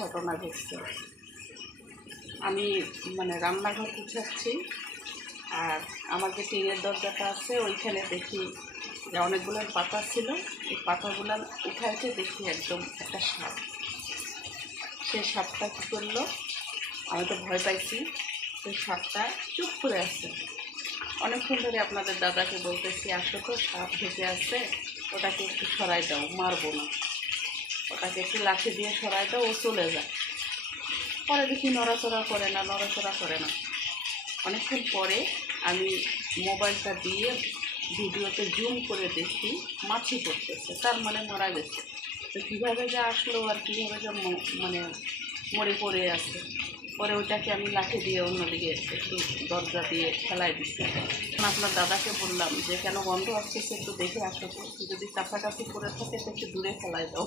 ঘটনা ঘটছে। আমি মানে রান্নাঘর গুছাচ্ছি, আর আমার যে টিনের দরজাটা আছে ওইখানে দেখি যে অনেকগুলো পাতা ছিল। এই পাতাগুলো উঠাইতে দেখি একদম একটা সাপ। সেই সাপটা কী করলো, আমি তো ভয় পাইছি। সেই সাপটা চুপ করে আছে। অনেকক্ষণ ধরে আপনাদের দাদাকে বলতেছি, আসো তো, সাপ ঢেকে আছে, ওটাকে একটু সরাই দাও, মারবো না, ওটাকে একটু লাঠি দিয়ে সরাই দাও, ও চলে যায়। পরে দেখি নড়াচড়া করে না, নড়াচড়া করে না। অনেকক্ষণ পরে আমি মোবাইলটা দিয়ে ভিডিওতে জুম করে দেখি মাছি পড়তেছে, তার মানে মারা গেছে। তো কীভাবে যে আসলো আর কীভাবে যে মানে মরে পড়ে আছে, পরে ওইটাকে আমি লাঠি দিয়ে অন্যদিকে একটু দরজা দিয়ে ফেলাই দিচ্ছি। আপনার দাদাকে বললাম যে কেন বন্ধ আসতেছে, একটু দেখে আসো তো, যদি কাছাকাছি পড়ে থাকে তো একটু দূরে ফেলাই দাও।